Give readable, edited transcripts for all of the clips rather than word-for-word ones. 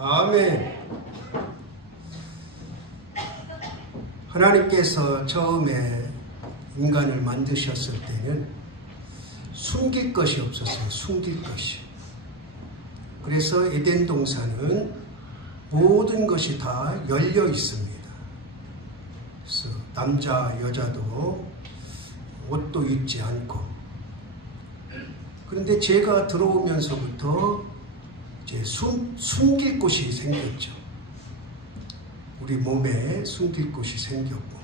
아멘. 하나님께서 처음에 인간을 만드셨을 때는 숨길 것이 없었어요. 숨길 것이. 그래서 에덴 동산은 모든 것이 다 열려 있습니다. 그래서 남자 여자도 옷도 입지 않고. 그런데 죄가 들어오면서부터 이제 숨길 곳이 생겼죠. 우리 몸에 숨길 곳이 생겼고,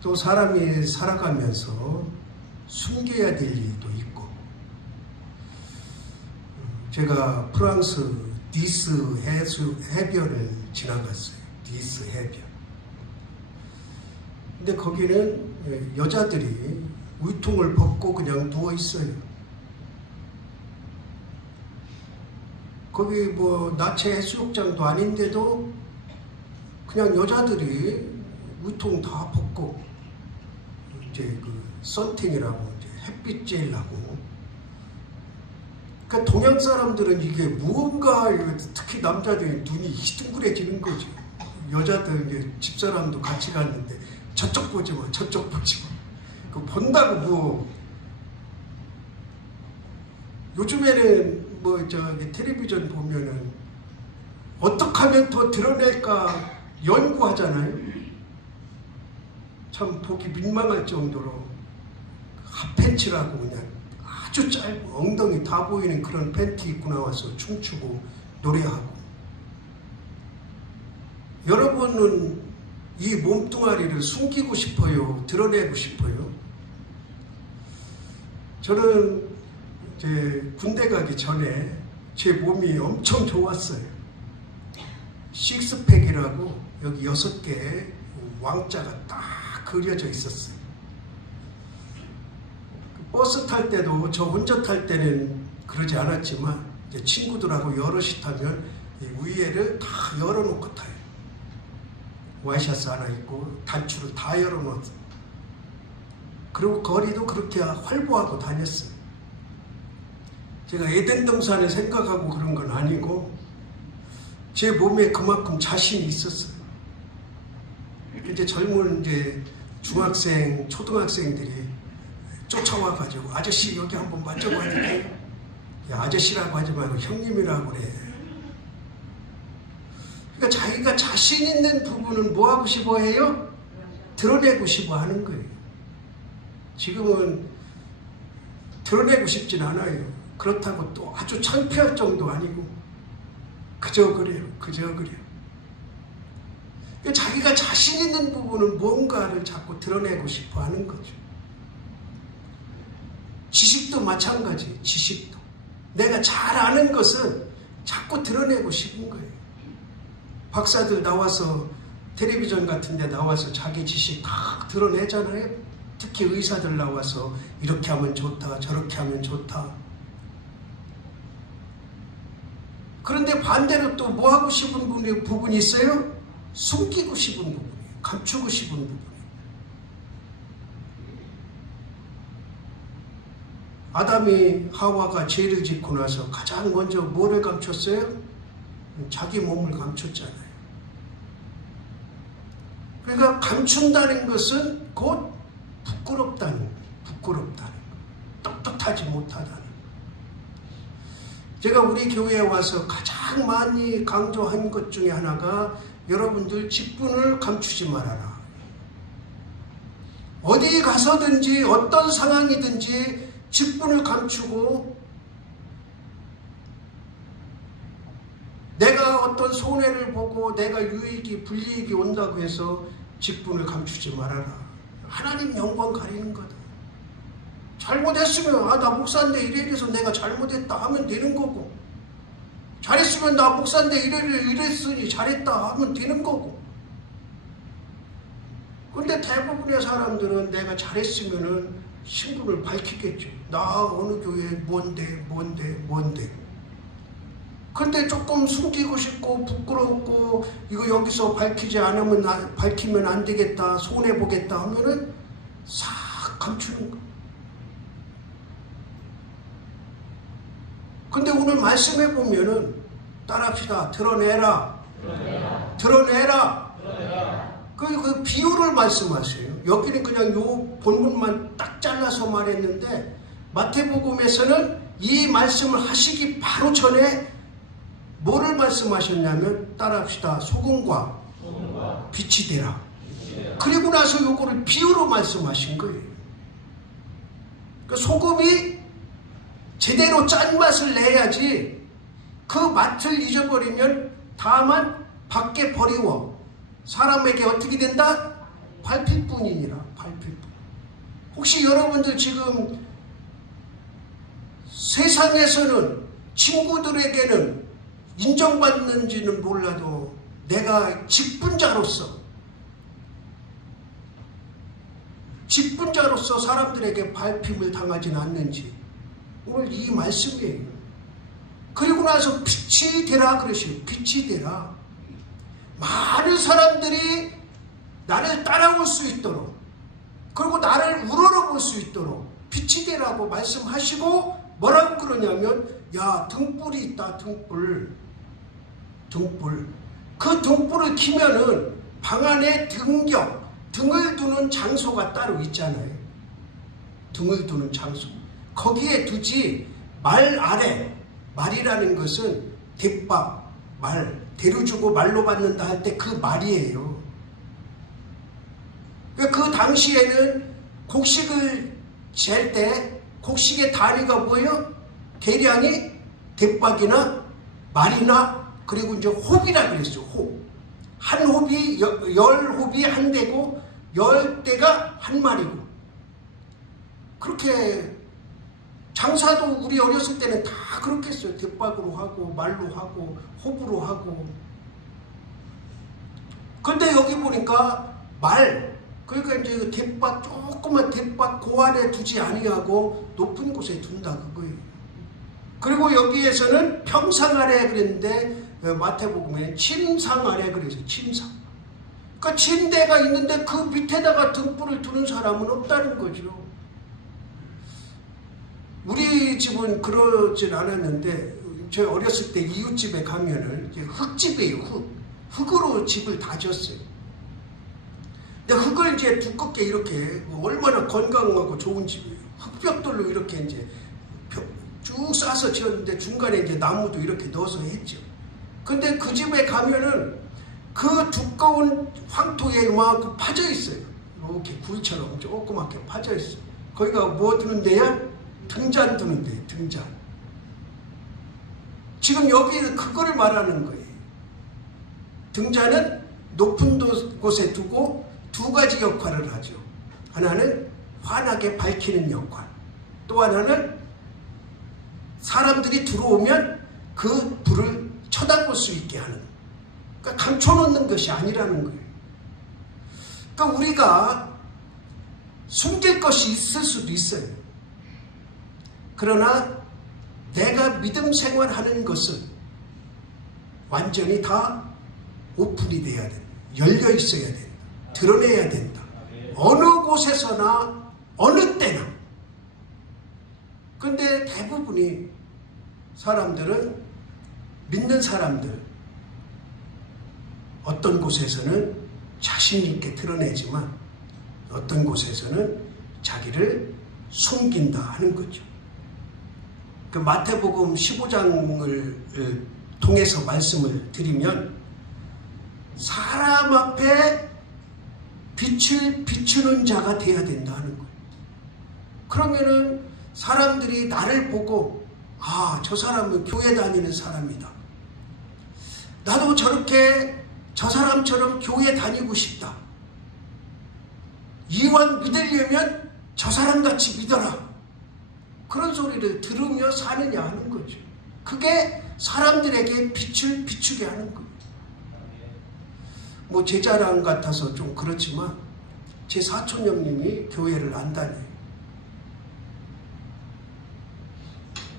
또 사람이 살아가면서 숨겨야 될 일도 있고. 제가 프랑스 니스 해변을 지나갔어요. 니스 해변. 근데 거기는 여자들이 우통을 벗고 그냥 누워 있어요. 거기 뭐 나체 해수욕장도 아닌데도 그냥 여자들이 우통 다 벗고 이제 그 선팅이라고 이제 햇빛 쬐려고. 그러니까 동양 사람들은 이게 무언가, 특히 남자들이 눈이 희둥그레지는 거죠. 여자들 이제 집사람도 같이 갔는데 저쪽 보지 마, 저쪽 보지 마. 그 본다고 뭐. 요즘에는 뭐 저기 텔레비전 보면은 어떻게 하면 더 드러낼까 연구하잖아요. 참 보기 민망할 정도로 핫팬츠라고 그냥 아주 짧고 엉덩이 다 보이는 그런 팬티 입고 나와서 춤추고 노래하고. 여러분은 이 몸뚱아리를 숨기고 싶어요? 드러내고 싶어요? 저는 이제 군대 가기 전에 제 몸이 엄청 좋았어요. 식스팩이라고 여기 6개 왕자가 딱 그려져 있었어요. 버스 탈 때도 저 혼자 탈 때는 그러지 않았지만 이제 친구들하고 여럿이 타면 위에를 다 열어놓고 타요. 와이셔츠 하나 있고 단추를 다 열어놓았어요. 그리고 거리도 그렇게 활보하고 다녔어요. 제가 에덴 동산을 생각하고 그런 건 아니고 제 몸에 그만큼 자신이 있었어요. 이제 젊은 이제 중학생, 초등학생들이 쫓아와가지고 아저씨 여기 한번 만져봐야 돼. 야, 아저씨라고 하지 말고 형님이라고 그래. 그러니까 자기가 자신 있는 부분은 뭐 하고 싶어 해요? 드러내고 싶어 하는 거예요. 지금은 드러내고 싶진 않아요. 그렇다고 또 아주 창피할 정도 아니고 그저 그래요. 그저 그래요. 그러니까 자기가 자신 있는 부분은 뭔가를 자꾸 드러내고 싶어 하는 거죠. 지식도 마찬가지. 지식도 내가 잘 아는 것은 자꾸 드러내고 싶은 거예요. 박사들 나와서 텔레비전 같은 데 나와서 자기 지식 다 드러내잖아요. 특히 의사들 나와서 이렇게 하면 좋다, 저렇게 하면 좋다. 그런데 반대로 또 뭐 하고 싶은 부분이 있어요? 숨기고 싶은 부분이에요. 감추고 싶은 부분이에요. 아담이 하와가 죄를 짓고 나서 가장 먼저 뭐를 감췄어요? 자기 몸을 감췄잖아요. 그러니까 감춘다는 것은 곧 부끄럽다는 거예요. 부끄럽다는 거예요. 떳떳하지 못하다는 거예요. 제가 우리 교회에 와서 가장 많이 강조한 것 중에 하나가 여러분들 직분을 감추지 말아라. 어디 가서든지 어떤 상황이든지 직분을 감추고 내가 어떤 손해를 보고 내가 유익이 불이익이 온다고 해서 직분을 감추지 말아라. 하나님 영광 가리는 거다. 잘못했으면 나 목사인데 이래서 내가 잘못했다 하면 되는 거고, 잘했으면 나 목사인데 이랬으니 잘했다 하면 되는 거고. 근데 대부분의 사람들은 내가 잘했으면은 신분을 밝히겠죠. 나 어느 교회 뭔데. 근데 조금 숨기고 싶고 부끄럽고 이거 여기서 밝히면 안 되겠다, 손해보겠다 하면은 싹 감추는 거. 근데 오늘 말씀해 보면은 따라합시다. 드러내라. 드러내라. 그 비유를 말씀하세요. 여기는 그냥 요 본문만 딱 잘라서 말했는데 마태복음에서는 이 말씀을 하시기 바로 전에 뭐를 말씀하셨냐면 따라합시다. 소금과 빛이 되라. 그리고 나서 요거를 비유로 말씀하신 거예요. 그 소금이 제대로 짠맛을 내야지 그 맛을 잊어버리면 다만 밖에 버리워 사람에게 어떻게 된다? 밟힐 뿐이니라. 밟힐 뿐. 혹시 여러분들 지금 세상에서는 친구들에게는 인정받는지는 몰라도 내가 직분자로서 사람들에게 밟힘을 당하지는 않는지 오늘 이 말씀이에요. 그리고 나서 빛이 되라 그러시오. 빛이 되라. 많은 사람들이 나를 따라올 수 있도록 그리고 나를 우러러볼 수 있도록 빛이 되라고 말씀하시고 뭐라고 그러냐면 야 등불이 있다. 등불 그 등불을 켜면은 방 안에 등을 두는 장소가 따로 있잖아요. 등을 두는 장소 거기에 두지 말 아래 말이라는 것은 대박 말 대루주고 말로 받는다 할 때 그 말이에요. 그 당시에는 곡식을 잴 때 곡식의 단위가 뭐예요? 계량이 대박이나 말이나 그리고 이제 홉이라 그랬어요. 홉. 한 홉이 10홉이 한 대고 10대가 한 마리고 그렇게 장사도 우리 어렸을 때는 다 그렇게 했어요. 대박으로 하고 말로 하고 홉으로 하고. 근데 여기 보니까 말 그러니까 이제 대박 조그만 대박 그 안에 두지 아니하고 높은 곳에 둔다 그거예요. 그리고 여기에서는 평상 아래 그랬는데 마태복음에 침상 아래 그래서 침상. 그러니까 침대가 있는데 그 밑에다가 등불을 두는 사람은 없다는 거죠. 우리 집은 그러진 않았는데 저희 어렸을 때 이웃집에 가면은 이제 흙집이에요. 흙으로 집을 다 지었어요. 근데 흙을 이제 두껍게 이렇게 얼마나 건강하고 좋은 집이에요. 흙벽돌로 이렇게 이제 쭉 싸서 지었는데 중간에 이제 나무도 이렇게 넣어서 했죠. 근데 그 집에 가면은 그 두꺼운 황토에 이만큼 파져 있어요. 이렇게 굴처럼 조그맣게 파져 있어요. 거기가 뭐 두는 데야? 등잔 두는 데예요. 등잔. 지금 여기는 그거를 말하는 거예요. 등잔은 높은 곳에 두고 두 가지 역할을 하죠. 하나는 환하게 밝히는 역할. 또 하나는 사람들이 들어오면 그 불을 쳐다볼 수 있게 하는. 그러니까 감춰놓는 것이 아니라는 거예요. 그러니까 우리가 숨길 것이 있을 수도 있어요. 그러나 내가 믿음 생활하는 것은 완전히 다 오픈이 돼야 된다. 열려 있어야 된다. 드러내야 된다. 어느 곳에서나 어느 때나. 근데 대부분이 사람들은 믿는 사람들 어떤 곳에서는 자신 있게 드러내지만 어떤 곳에서는 자기를 숨긴다 하는 거죠. 그 마태복음 15장을 통해서 말씀을 드리면 사람 앞에 빛을 비추는 자가 돼야 된다는 거예요. 그러면은 사람들이 나를 보고 아, 저 사람은 교회 다니는 사람이다. 나도 저렇게 저 사람처럼 교회 다니고 싶다. 이왕 믿으려면 저 사람같이 믿어라. 그런 소리를 들으며 사느냐 하는 거죠. 그게 사람들에게 빛을 비추게 하는 거예요. 뭐 제 자랑 같아서 좀 그렇지만 제 사촌 형님이 교회를 안 다녀요.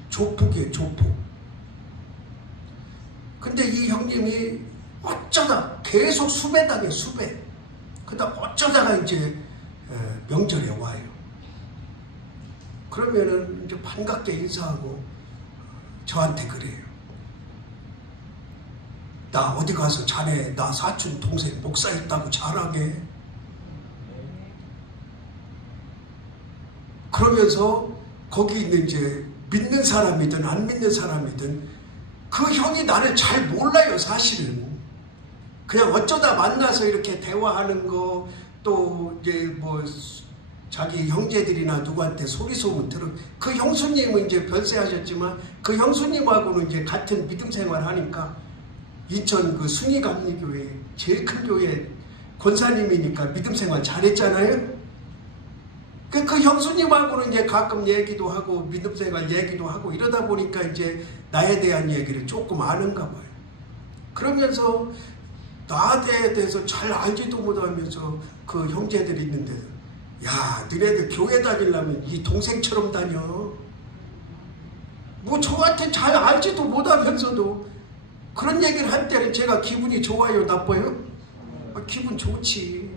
조폭이에요, 조폭. 근데 이 형님이 어쩌다 계속 수배당해, 수배. 그러다 어쩌다가 이제 명절에 와요. 그러면은 이제 반갑게 인사하고 저한테 그래요. 나 어디 가서 자네 나 사촌 동생 목사 있다고 자랑해. 그러면서 거기 있는 이제 믿는 사람이든 안 믿는 사람이든 그 형이 나를 잘 몰라요. 사실은 그냥 어쩌다 만나서 이렇게 대화하는 거, 또 이제 뭐 자기 형제들이나 누구한테 소리 소문 들은 그 형수님은 이제 별세하셨지만 그 형수님하고는 이제 같은 믿음 생활 하니까 인천 그 숭의감리교회 제일 큰 교회 권사님이니까 믿음 생활 잘했잖아요. 그 형수님하고는 이제 가끔 얘기도 하고 믿음 생활 얘기도 하고 이러다 보니까 이제 나에 대한 얘기를 조금 아는가 봐요. 그러면서 나에 대해서 잘 알지도 못하면서 그 형제들이 있는데, 야, 너네들 교회 다니려면 이 동생처럼 다녀. 뭐 저한테 잘 알지도 못하면서도 그런 얘기를 할 때는 제가 기분이 좋아요, 나빠요? 기분 좋지.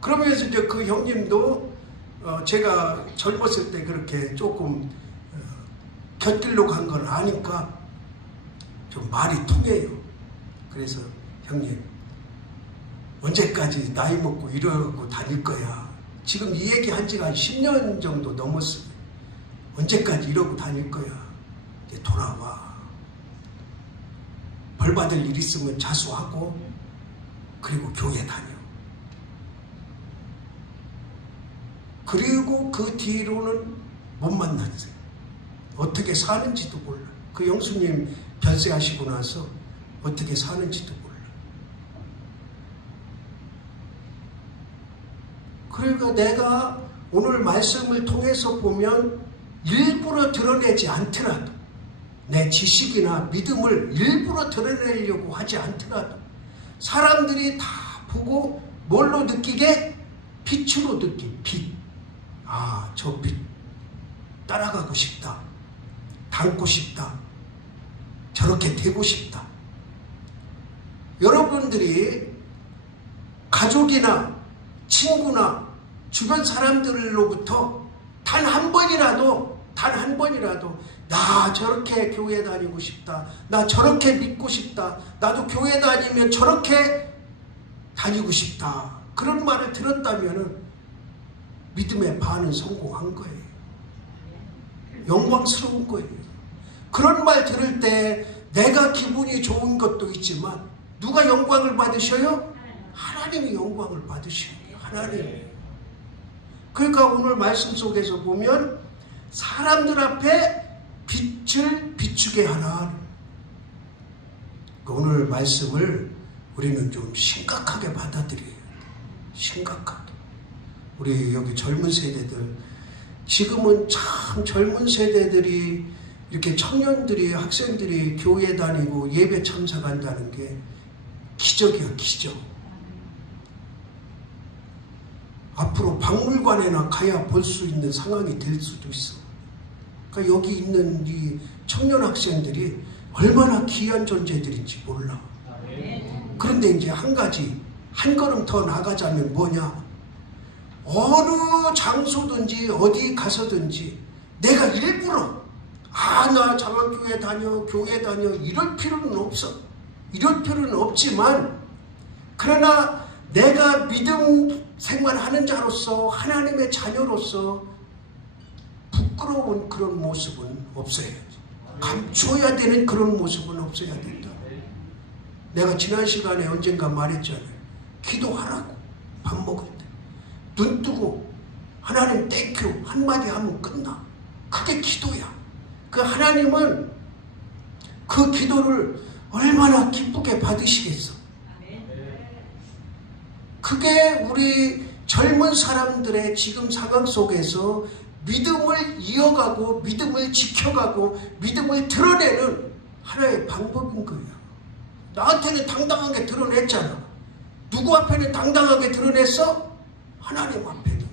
그러면서 이제 그 형님도 제가 젊었을 때 그렇게 조금 곁길로 간 걸 아니까 좀 말이 통해요. 그래서 형님, 언제까지 나이 먹고 이러고 다닐 거야? 지금 이 얘기 한 지가 한 10년 정도 넘었어요. 언제까지 이러고 다닐 거야? 이제 돌아와. 벌 받을 일 있으면 자수하고 그리고 교회 다녀. 그리고 그 뒤로는 못 만났어요. 어떻게 사는지도 몰라. 그 영수님 별세하시고 나서 어떻게 사는지도 몰라. 그러니까 내가 오늘 말씀을 통해서 보면 일부러 드러내지 않더라도, 내 지식이나 믿음을 일부러 드러내려고 하지 않더라도 사람들이 다 보고 뭘로 느끼게? 빛으로 느낀 빛. 아, 저 빛 따라가고 싶다. 닮고 싶다. 저렇게 되고 싶다. 여러분들이 가족이나 친구나 주변 사람들로부터 단 한 번이라도 나 저렇게 교회 다니고 싶다. 나 저렇게 믿고 싶다. 나도 교회 다니면 저렇게 다니고 싶다. 그런 말을 들었다면 믿음의 반은 성공한 거예요. 영광스러운 거예요. 그런 말 들을 때 내가 기분이 좋은 것도 있지만 누가 영광을 받으셔요? 하나님이 영광을 받으셔요. 하나님이. 그러니까 오늘 말씀 속에서 보면 사람들 앞에 빛을 비추게 하라. 오늘 말씀을 우리는 좀 심각하게 받아들여야 돼. 심각하게. 우리 여기 젊은 세대들, 지금은 참 젊은 세대들이 이렇게 청년들이, 학생들이 교회 다니고 예배 참석한다는 게 기적이야, 기적. 앞으로 박물관에나 가야 볼 수 있는 상황이 될 수도 있어. 그러니까 여기 있는 이 청년 학생들이 얼마나 귀한 존재들인지 몰라. 그런데 이제 한 가지, 한 걸음 더 나가자면 뭐냐? 어느 장소든지 어디 가서든지 내가 일부러 나 장학교회 다녀, 교회 다녀 이럴 필요는 없어. 이럴 필요는 없지만 그러나 내가 믿음 생활하는 자로서, 하나님의 자녀로서 부끄러운 그런 모습은 없어야지. 감춰야 되는 그런 모습은 없어야 된다. 내가 지난 시간에 언젠가 말했잖아요. 기도하라고. 밥 먹을 때 눈 뜨고 하나님 땡큐 한마디 하면 끝나. 그게 기도야. 그 하나님은 그 기도를 얼마나 기쁘게 받으시겠어. 그게 우리 젊은 사람들의 지금 상황 속에서 믿음을 이어가고 믿음을 지켜가고 믿음을 드러내는 하나의 방법인 거예요. 나한테는 당당하게 드러냈잖아. 누구 앞에는 당당하게 드러냈어? 하나님 앞에는.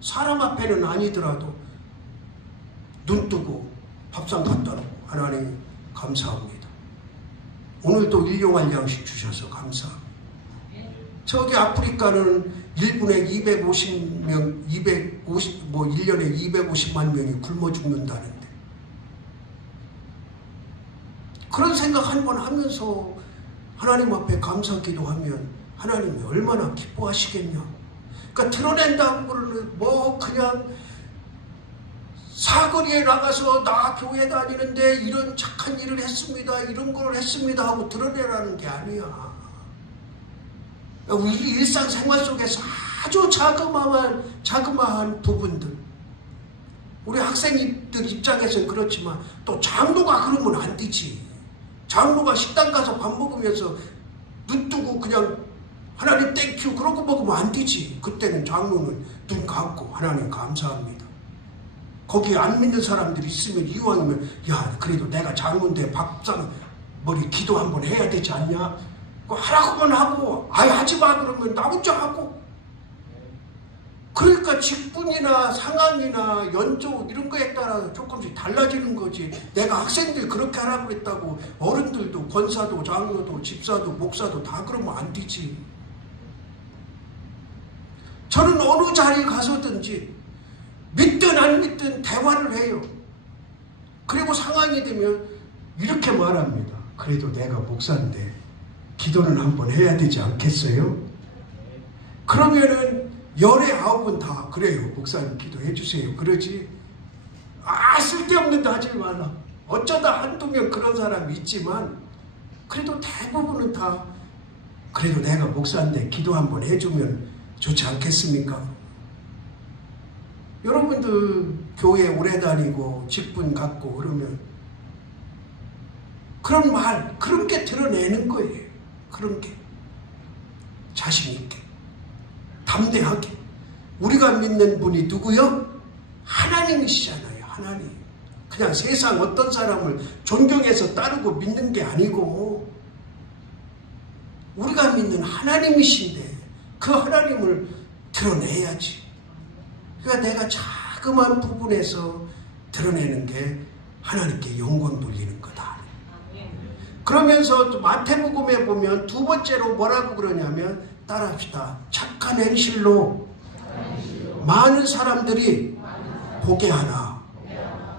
사람 앞에는 아니더라도 눈 뜨고 밥상 갖다 놓고 하나님 감사합니다. 오늘도 일용할 양식 주셔서 감사합니다. 저기 아프리카는 1분에 250명, 1년에 250만 명이 굶어 죽는다는데 그런 생각 한 번 하면서 하나님 앞에 감사 기도하면 하나님이 얼마나 기뻐하시겠냐. 그러니까 드러낸다고 그러는 뭐 그냥 사거리에 나가서 나 교회 다니는데 이런 착한 일을 했습니다, 이런 걸 했습니다 하고 드러내라는 게 아니야. 우리 일상생활 속에서 아주 자그마한 부분들, 우리 학생들 입장에서는 그렇지만 또 장로가 그러면 안 되지. 장로가 식당 가서 밥 먹으면서 눈 뜨고 그냥 하나님 땡큐 그러고 먹으면 안 되지. 그때는 장로는 눈 감고 하나님 감사합니다. 거기에 안 믿는 사람들이 있으면 이왕이면 야 그래도 내가 장로인데 밥상 머리 기도 한번 해야 되지 않냐. 하라고만 하고 아예 하지마 그러면 나 혼자 하고. 그러니까 직분이나 상황이나 연조 이런 거에 따라 조금씩 달라지는 거지. 내가 학생들 그렇게 하라고 그랬다고 어른들도 권사도 장로도 집사도 목사도 다 그러면 안 되지. 저는 어느 자리에 가서든지 믿든 안 믿든 대화를 해요. 그리고 상황이 되면 이렇게 말합니다. 그래도 내가 목사인데 기도는 한번 해야 되지 않겠어요? 그러면은 열의 9은 다 그래요. 목사님 기도해 주세요. 그러지. 쓸데없는 데 하지 말라. 어쩌다 한두 명 그런 사람이 있지만 그래도 대부분은 다 그래도 내가 목사인데 기도 한번 해주면 좋지 않겠습니까? 여러분들 교회 오래 다니고 직분 갖고 그러면 그런 말, 그런 게 드러내는 거예요. 그런 게 자신 있게 담대하게. 우리가 믿는 분이 누구요? 하나님이시잖아요. 하나님. 그냥 세상 어떤 사람을 존경해서 따르고 믿는 게 아니고 우리가 믿는 하나님이신데 그 하나님을 드러내야지. 그러니까 내가 자그마한 부분에서 드러내는 게 하나님께 영광 돌리는 거다. 그러면서 또 마태복음에 보면 두 번째로 뭐라고 그러냐면 따라합시다. 착한 행실로 많은 사람들이 보게 하라.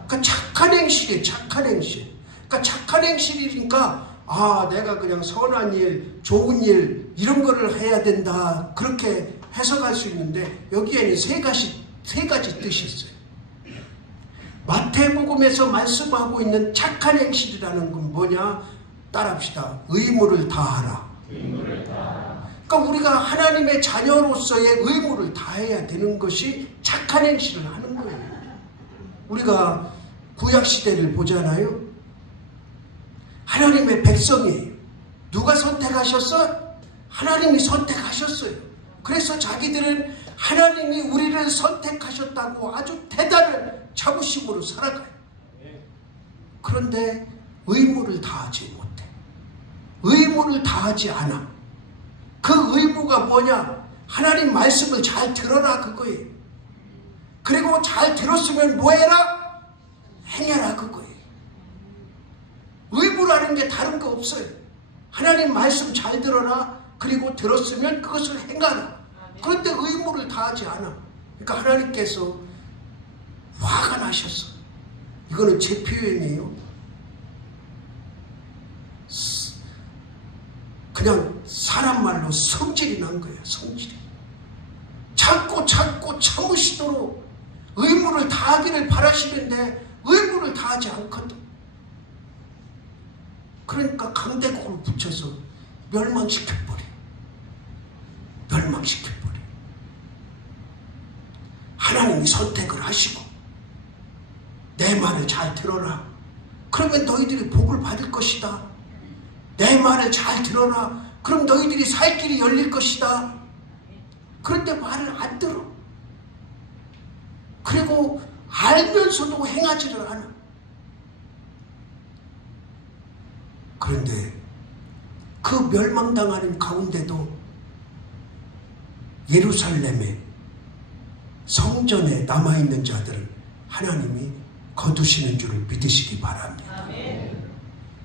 그러니까 착한 행실이에요. 착한 행실. 그러니까 착한 행실이니까 내가 그냥 선한 일, 좋은 일 이런 거를 해야 된다. 그렇게 해석할 수 있는데 여기에는 세 가지 뜻이 있어요. 마태복음에서 말씀하고 있는 착한 행실이라는 건 뭐냐? 따라합시다. 의무를 다하라. 그러니까 우리가 하나님의 자녀로서의 의무를 다해야 되는 것이 착한 행실을 하는 거예요. 우리가 구약시대를 보잖아요. 하나님의 백성이에요. 누가 선택하셨어? 하나님이 선택하셨어요. 그래서 자기들은 하나님이 우리를 선택하셨다고 아주 대단한 자부심으로 살아가요. 그런데 의무를 다하지 못해. 의무를 다하지 않아. 그 의무가 뭐냐? 하나님 말씀을 잘 들어라 그거예요. 그리고 잘 들었으면 뭐 해라? 행해라 그거예요. 의무라는 게 다른 거 없어요. 하나님 말씀 잘 들어라. 그리고 들었으면 그것을 행하라. 그런데 의무를 다하지 않아. 그러니까 하나님께서 화가 나셨어. 이거는 제 표현이에요. 그냥 사람 말로 성질이 난 거예요. 성질이. 참고 참으시도록 의무를 다하기를 바라시는데 의무를 다하지 않거든. 그러니까 강대국을 붙여서 멸망시켜버려. 하나님이 선택을 하시고 내 말을 잘 들어라. 그러면 너희들이 복을 받을 것이다. 내 말을 잘 들어라. 그럼 너희들이 살 길이 열릴 것이다. 그런데 말을 안 들어. 그리고 알면서도 행하지를 않아. 그런데 그 멸망당하는 가운데도 예루살렘에 성전에 남아있는 자들을 하나님이 거두시는 줄을 믿으시기 바랍니다.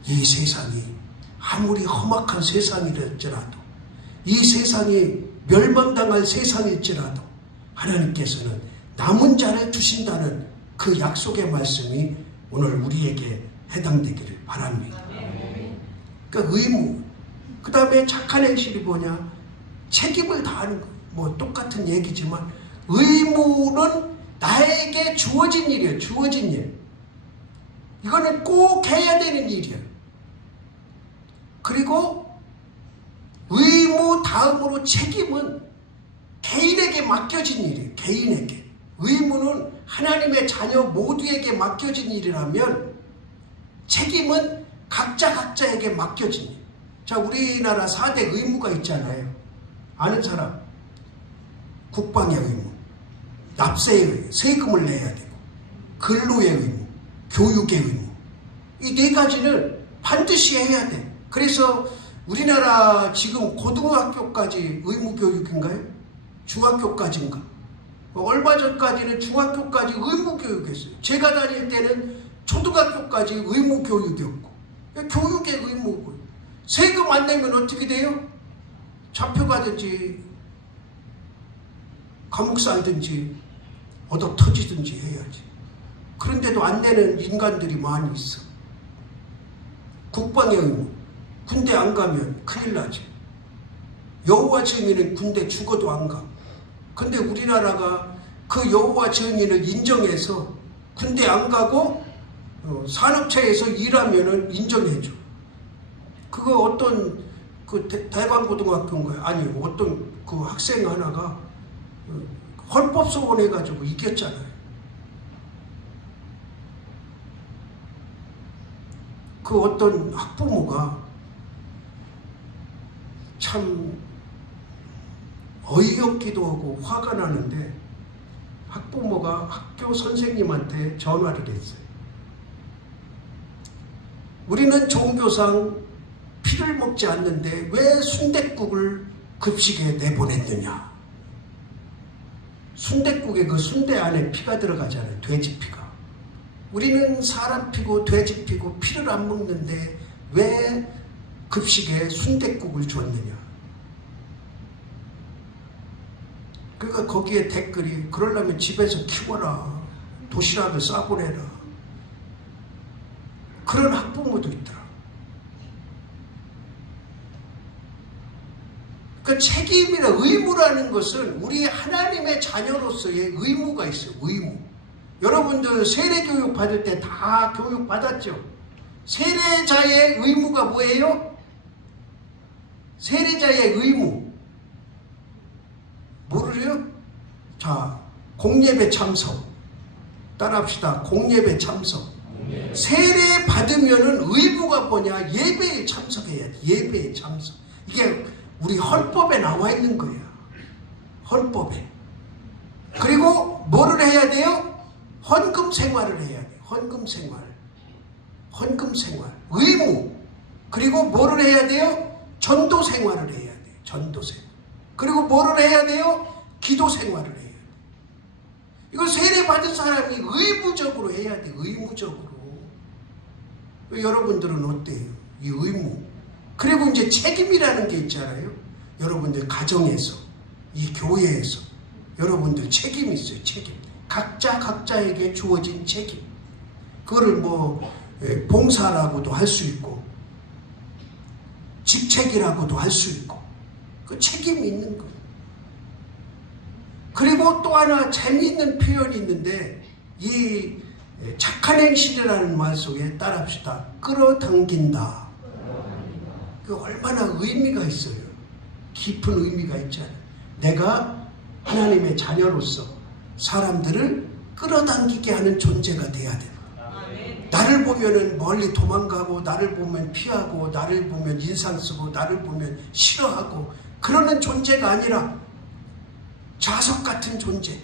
이 세상이 아무리 험악한 세상이랄지라도 이 세상이 멸망당할 세상일지라도 하나님께서는 남은 자를 두신다는 그 약속의 말씀이 오늘 우리에게 해당되기를 바랍니다. 그러니까 의무. 그 다음에 착한 행실이 뭐냐? 책임을 다하는 거. 뭐 똑같은 얘기지만 의무는 나에게 주어진 일이에요. 주어진 일. 이거는 꼭 해야 되는 일이에요. 그리고 의무 다음으로 책임은 개인에게 맡겨진 일이에요. 개인에게. 의무는 하나님의 자녀 모두에게 맡겨진 일이라면 책임은 각자에게 맡겨진 일. 자, 우리나라 4대 의무가 있잖아요. 아는 사람? 국방의 의무, 납세의 의무, 세금을 내야 되고, 근로의 의무, 교육의 의무. 이 네 가지는 반드시 해야 돼. 그래서 우리나라 지금 고등학교까지 의무교육인가요? 중학교까지인가? 얼마 전까지는 중학교까지 의무교육이었어요. 제가 다닐 때는 초등학교까지 의무교육이었고, 교육의 의무고. 세금 안 내면 어떻게 돼요? 잡혀가든지 감옥 살든지 얻어 터지든지 해야지. 그런데도 안 내는 인간들이 많이 있어. 국방의 의무. 군대 안 가면 큰일 나지. 여호와 증인은 군대 죽어도 안 가. 근데 우리나라가 그 여호와 증인을 인정해서 군대 안 가고 산업체에서 일하면은 인정해줘. 그거 어떤 그 대관고등학교인가요? 아니, 어떤 그 학생 하나가 헌법소원 해가지고 이겼잖아요. 그 어떤 학부모가 참 어이없기도 하고 화가 나는데, 학부모가 학교 선생님한테 전화를 했어요. 우리는 종교상 피를 먹지 않는데 왜 순댓국을 급식에 내보냈느냐. 순댓국에 그 순대 안에 피가 들어가잖아요. 돼지 피가. 우리는 사람 피고 돼지 피고 피를 안 먹는데 왜 급식에 순댓국을 줬느냐. 그러니까 거기에 댓글이, 그러려면 집에서 키워라. 도시락을 싸보내라. 그런 학부모도 있더라. 그 책임이나 의무라는 것은 우리 하나님의 자녀로서의 의무가 있어요. 의무. 여러분들 세례교육 받을 때 다 교육 받았죠? 세례자의 의무가 뭐예요? 세례자의 의무. 뭐를요? 자, 공예배 참석. 따라합시다. 공예배 참석. 세례 받으면은 의무가 뭐냐? 예배에 참석해야 돼. 예배에 참석. 이게 우리 헌법에 나와 있는 거야. 헌법에. 그리고 뭐를 해야 돼요? 헌금 생활을 해야 돼. 헌금 생활. 헌금 생활. 의무. 그리고 뭐를 해야 돼요? 전도 생활을 해야 돼. 전도 생활. 그리고 뭐를 해야 돼요? 기도 생활을 해야 돼. 이걸 세례 받은 사람이 의무적으로 해야 돼. 의무적으로. 여러분들은 어때요? 이 의무. 그리고 이제 책임이라는 게 있잖아요. 여러분들 가정에서, 이 교회에서 여러분들 책임이 있어요. 책임. 각자에게 주어진 책임. 그거를 뭐 봉사라고도 할 수 있고 직책이라고도 할 수 있고, 그 책임이 있는 거예요. 그리고 또 하나 재미있는 표현이 있는데, 이 착한 행실이라는 말 속에 따라합시다. 끌어당긴다. 그 얼마나 의미가 있어요. 깊은 의미가 있잖아요. 내가 하나님의 자녀로서 사람들을 끌어당기게 하는 존재가 돼야 돼요. 나를 보면은 멀리 도망가고, 나를 보면 피하고, 나를 보면 인상 쓰고, 나를 보면 싫어하고, 그러는 존재가 아니라 자석 같은 존재.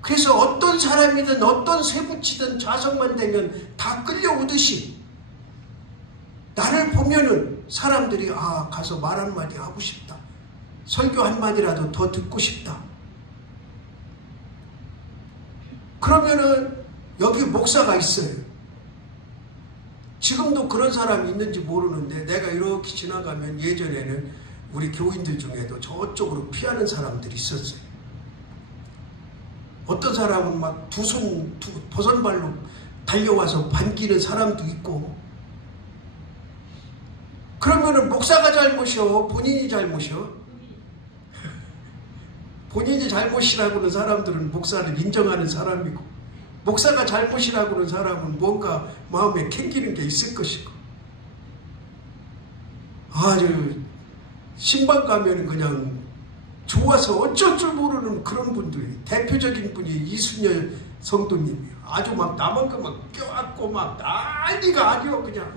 그래서 어떤 사람이든 어떤 쇠붙이든 자석만 되면 다 끌려오듯이, 나를 보면은 사람들이 가서 말 한마디 하고 싶다. 설교 한마디라도 더 듣고 싶다. 그러면은 여기 목사가 있어요. 지금도 그런 사람이 있는지 모르는데, 내가 이렇게 지나가면 예전에는 우리 교인들 중에도 저쪽으로 피하는 사람들이 있었어요. 어떤 사람은 막 버선발로 달려와서 반기는 사람도 있고. 그러면은 목사가 잘못이요? 본인이 잘못이요? 본인이 잘못이라고 하는 사람들은 목사를 인정하는 사람이고, 목사가 잘못이라고 하는 사람은 뭔가 마음에 캥기는 게 있을 것이고. 아주 신방 가면 그냥 좋아서 어쩔 줄 모르는 그런 분들이, 대표적인 분이 이순열 성도님이에요. 아주 막 나만큼 막 껴안고 막 난리가 아니요 그냥.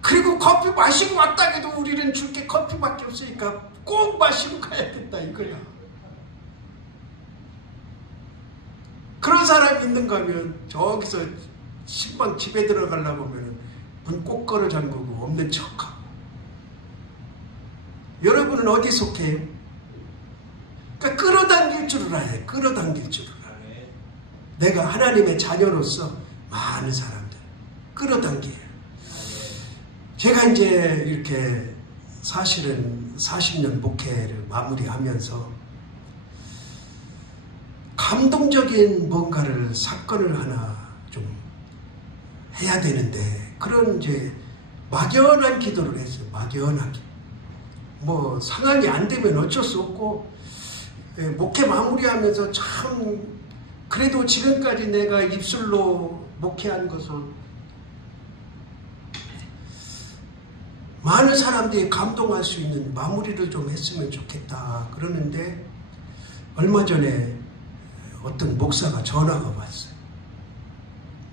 그리고 커피 마시고 왔다 해도 우리는 줄 게 커피밖에 없으니까 꼭 마시고 가야겠다 이거야. 그런 사람이 있는가 하면 저기서 신방 집에 들어가려고 하면 문 꼭 걸어 잠그고 없는 척하고. 여러분은 어디 속해요? 그러니까 끌어당길 줄을 알아요. 끌어당길 줄을 알아요. 내가 하나님의 자녀로서 많은 사람들 끌어당겨요. 제가 이제 이렇게 사실은 40년 목회를 마무리하면서 감동적인 뭔가를 사건을 하나 좀 해야 되는데, 그런 이제 막연한 기도를 했어요. 막연하게. 뭐 상황이 안 되면 어쩔 수 없고, 목회 마무리하면서 참 그래도 지금까지 내가 입술로 목회한 것은 많은 사람들이 감동할 수 있는 마무리를 좀 했으면 좋겠다 그러는데, 얼마 전에 어떤 목사가 전화가 왔어요.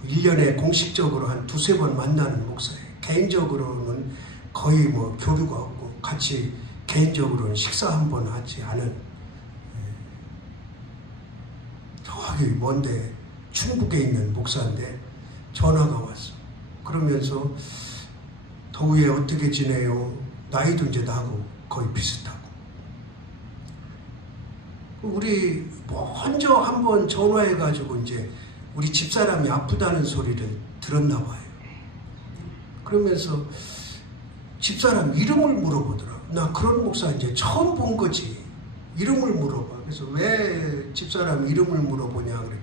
1년에 공식적으로 한 두세 번 만나는 목사예요. 개인적으로는 거의 뭐 교류가 없고 같이 개인적으로는 식사 한 번 하지 않은, 저기 먼데 충북에 있는 목사인데 전화가 왔어. 그러면서 더위에 어떻게 지내요? 나이도 이제 나하고 거의 비슷하고. 우리 먼저 한번 전화해가지고 이제 우리 집사람이 아프다는 소리를 들었나 봐요. 그러면서 집사람 이름을 물어보더라. 나 그런 목사 이제 처음 본 거지. 이름을 물어봐. 그래서 왜 집사람 이름을 물어보냐 그랬더니,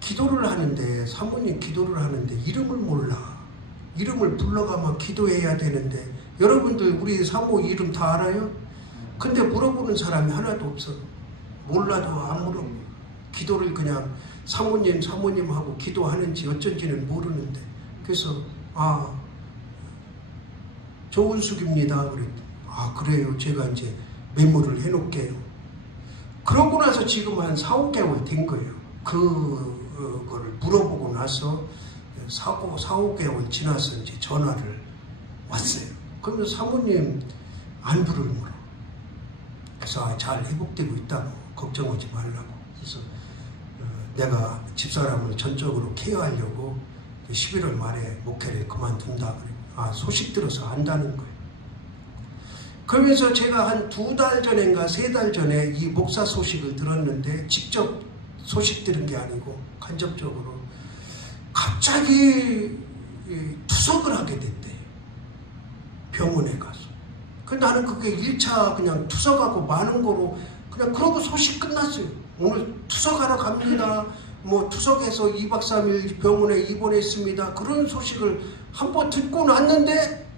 기도를 하는데, 사모님 기도를 하는데 이름을 몰라. 이름을 불러가면 기도해야 되는데, 여러분들 우리 사모 이름 다 알아요? 근데 물어보는 사람이 하나도 없어. 몰라도 안 물어. 기도를 그냥 사모님 하고 기도하는지 어쩐지는 모르는데. 그래서 조은숙입니다 그랬더니, 그래요. 제가 이제 메모를 해놓을게요. 그러고 나서 지금 한 4, 5개월 된 거예요. 그거를 물어보고 나서 4, 5개월 지나서 이제 전화를 왔어요. 그러면 사모님 안부를 물어. 그래서 잘 회복되고 있다고, 걱정하지 말라고. 그래서 내가 집사람을 전적으로 케어하려고 11월 말에 목회를 그만둔다 그래요. 소식 들어서 안다는 거예요. 그러면서 제가 한 2달 전인가 3달 전에 이 목사 소식을 들었는데, 직접 소식 들은 게 아니고 간접적으로 갑자기 투석을 하게 됐대요. 병원에 가서. 근데 나는 그게 1차 그냥 투석하고 마는 거로 그냥 그러고 소식 끝났어요. 오늘 투석하러 갑니다. 뭐 투석해서 2박 3일 병원에 입원했습니다. 그런 소식을 한번 듣고 났는데,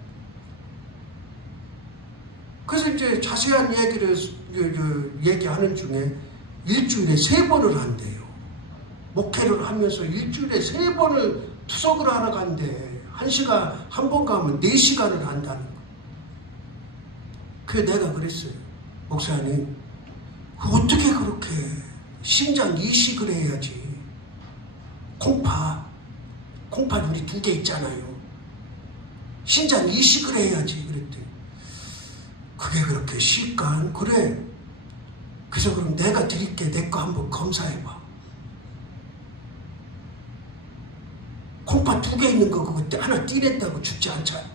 그래서 이제 자세한 얘기를 얘기하는 중에 일주일에 3번을 한대요. 목회를 하면서 일주일에 3번을 투석을 하러 간대. 1시간 한 번 가면 4시간을 한다는 거예요. 그래서 내가 그랬어요. 목사님, 어떻게 그렇게 심장 이식을 해야지. 콩팥 우리 2개 있잖아요. 심장 이식을 해야지. 그랬더니, 그게 그렇게 쉽까? 그래. 그래서 그럼 내가 드릴게. 내 거 한번 검사해봐. 콩팥 2개 있는 거 그거 하나 띠냈다고 죽지 않잖아.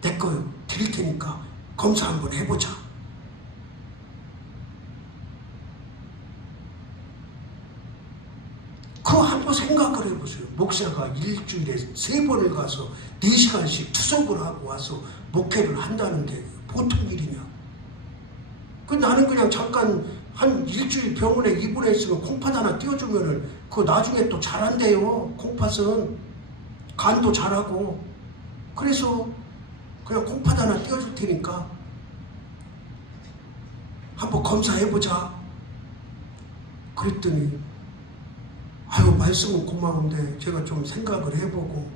내 거 드릴 테니까 검사 한번 해보자. 그거 한번 생각을 해보세요. 목사가 일주일에 3번을 가서 4시간씩 투석을 하고 와서 목회를 한다는 게 보통 일이냐. 나는 그냥 잠깐 한 일주일 병원에 입원해 있으면 콩팥 하나 띄워주면은 그거 나중에 또 잘한대요. 콩팥은 간도 잘하고. 그래서 그냥 콩팥 하나 띄워줄 테니까 한번 검사해보자. 그랬더니 아유, 말씀은 고마운데 제가 좀 생각을 해보고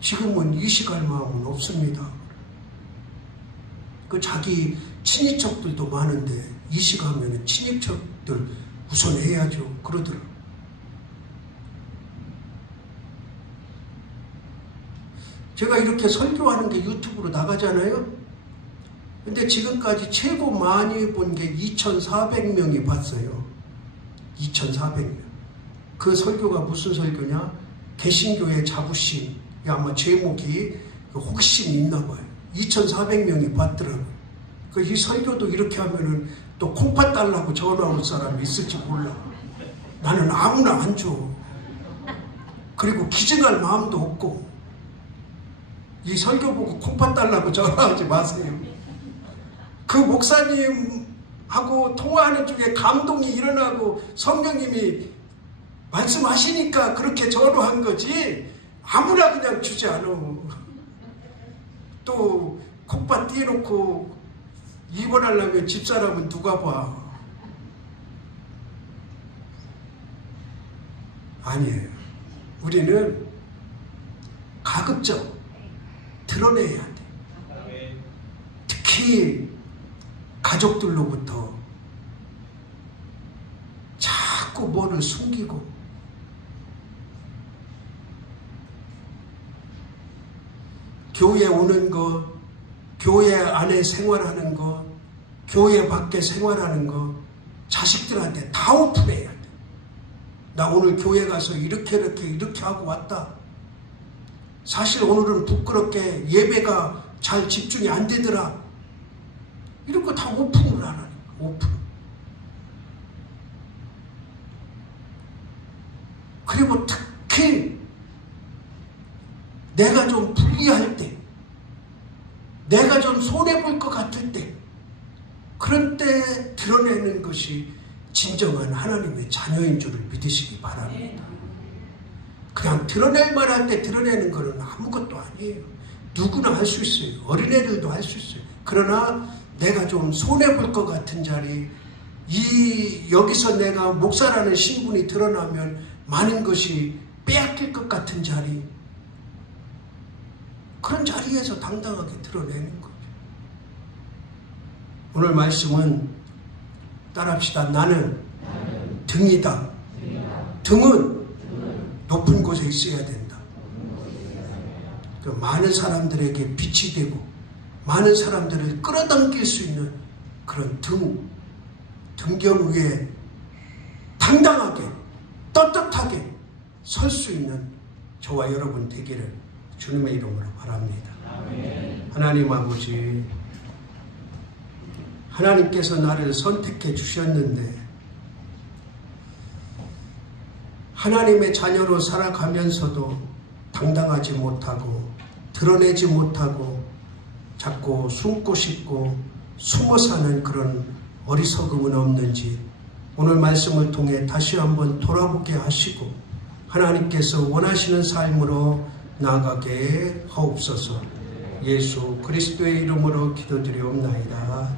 지금은 이식할 마음은 없습니다. 그 자기 친인척들도 많은데 이식하면 친인척들 우선 해야죠. 그러더라고요. 제가 이렇게 설교하는 게 유튜브로 나가잖아요. 근데 지금까지 최고 많이 본 게 2,400명이 봤어요. 2,400명. 그 설교가 무슨 설교냐? 개신교의 자부심. 아마 제목이 혹심이 있나 봐요. 2,400명이 봤더라고요. 이 설교도 이렇게 하면은 또 콩팥 달라고 전화 올 사람이 있을지 몰라. 나는 아무나 안 줘. 그리고 기증할 마음도 없고. 이 설교 보고 콩팥 달라고 전화하지 마세요. 그 목사님하고 통화하는 중에 감동이 일어나고 성령님이 말씀하시니까 그렇게 전화한 거지 아무나 그냥 주지 않아. 또 콩팥 띄워놓고 입원하려면 집사람은 누가 봐. 아니에요. 우리는 가급적 드러내야 돼. 특히 가족들로부터 자꾸 뭐를 숨기고 교회 오는 거, 교회 안에 생활하는 거, 교회 밖에 생활하는 거 자식들한테 다 오픈해야 돼. 나 오늘 교회 가서 이렇게 하고 왔다. 사실 오늘은 부끄럽게 예배가 잘 집중이 안 되더라. 이런 거 다 오픈을 안 하니까. 오픈. 그리고 특히 내가 좀 불리할 때, 내가 좀 손해볼 것 같을 때, 그런 때 드러내는 것이 진정한 하나님의 자녀인 줄을 믿으시기 바랍니다. 그냥 드러낼 만할 때 드러내는 것은 아무것도 아니에요. 누구나 할 수 있어요. 어린애들도 할 수 있어요. 그러나 내가 좀 손해볼 것 같은 자리, 여기서 내가 목사라는 신분이 드러나면 많은 것이 빼앗길 것 같은 자리, 그런 자리에서 당당하게 드러내는 거죠. 오늘 말씀은 따라합시다. 나는 등이다. 등은 높은 곳에 있어야 된다. 많은 사람들에게 빛이 되고 많은 사람들을 끌어당길 수 있는 그런 등경 위에 당당하게 떳떳하게 설 수 있는 저와 여러분 되기를 주님의 이름으로 바랍니다. 아멘. 하나님 아버지, 하나님께서 나를 선택해 주셨는데 하나님의 자녀로 살아가면서도 당당하지 못하고 드러내지 못하고 자꾸 숨고 싶고 숨어 사는 그런 어리석음은 없는지 오늘 말씀을 통해 다시 한번 돌아보게 하시고 하나님께서 원하시는 삶으로 나아가게 하옵소서. 예수 그리스도의 이름으로 기도드리옵나이다.